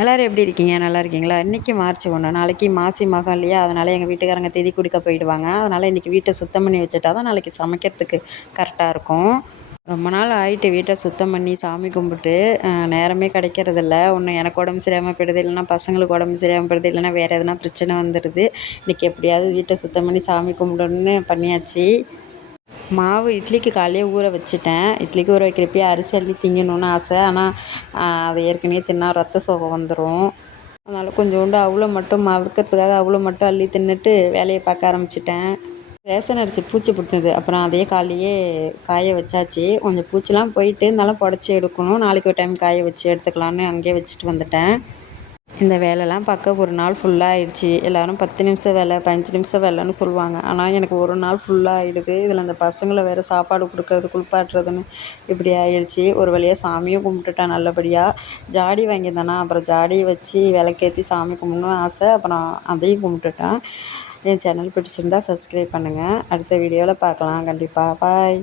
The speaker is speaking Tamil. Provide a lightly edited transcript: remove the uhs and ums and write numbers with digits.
எல்லோரும் எப்படி இருக்கீங்க? நல்லா இருக்கீங்களா? இன்றைக்கி மார்ச் 1, நாளைக்கு மாசி மகம் இல்லையா? அதனால் எங்கள் வீட்டுக்காரங்க திதி குடுக்க போயிடுவாங்க. அதனால் இன்றைக்கி வீட்டை சுத்தம் பண்ணி வச்சுட்டா தான் நாளைக்கு சமைக்கிறதுக்கு கரெக்டாக இருக்கும். ரொம்ப நாள் ஆயிட்டு வீட்டை சுத்தம் பண்ணி சாமி கும்பிட்டு நேரமே கிடைக்கிறதில்ல. ஒன்று எனக்கு உடம்பு சரியாமல் போயிடுது, இல்லைன்னா பசங்களுக்கு உடம்பு சரியாமல் போயிடுது, இல்லைன்னா வேறு எதனா பிரச்சனை வந்துடுது. இன்றைக்கி எப்படியாவது வீட்டை சுத்தம் பண்ணி சாமி கும்பிடணுன்னு பண்ணியாச்சு. மாவு இட்லிக்கு காலையே ஊற வச்சுட்டேன். இட்லிக்கு ஊற வைக்கிறப்பயே அரிசி அள்ளி திங்கணுன்னு ஆசை. ஆனால் அது ஏற்கனவே தின்னா ரத்த சோகை வந்துடும். அதனால் கொஞ்சோண்டு அவ்வளோ மட்டும் மறக்கிறதுக்காக அவ்வளோ மட்டும் அள்ளி தின்னுட்டு வேலையை பார்க்க ஆரம்பிச்சிட்டேன். ரேஷன் அரிசி பூச்சி பிடிச்சது. அப்புறம் அதே காலையே காய வச்சாச்சு. கொஞ்சம் பூச்சிலாம் போயிட்டு இருந்தாலும் புடச்சி எடுக்கணும். நாளைக்கு ஒரு டைம் காய வச்சு எடுத்துக்கலான்னு அங்கேயே வச்சுட்டு வந்துட்டேன். இந்த வேலைலாம் பார்க்க ஒரு நாள் ஃபுல்லாக ஆயிடுச்சு. எல்லோரும் 10 நிமிஷம் வேலை, 15 நிமிஷம் வேலைன்னு சொல்லுவாங்க. ஆனால் எனக்கு ஒரு நாள் ஃபுல்லாக ஆகிடுது. இதில் அந்த பசங்களை வேறு சாப்பாடு கொடுக்குறது, குளிப்பாட்டுறதுன்னு இப்படி ஆயிடுச்சு. ஒரு வழியாக சாமியும் கும்பிட்டுட்டேன் நல்லபடியாக. ஜாடி வாங்கியிருந்தேன்னா அப்புறம் ஜாடியை வச்சு விளக்கேற்றி சாமி கும்பிடணும்னு ஆசை. அப்புறம் அதையும் கும்பிட்டுட்டேன். என் சேனல் பிடிச்சிருந்தா சப்ஸ்கிரைப் பண்ணுங்கள். அடுத்த வீடியோவில் பார்க்கலாம் கண்டிப்பாக. பாய்.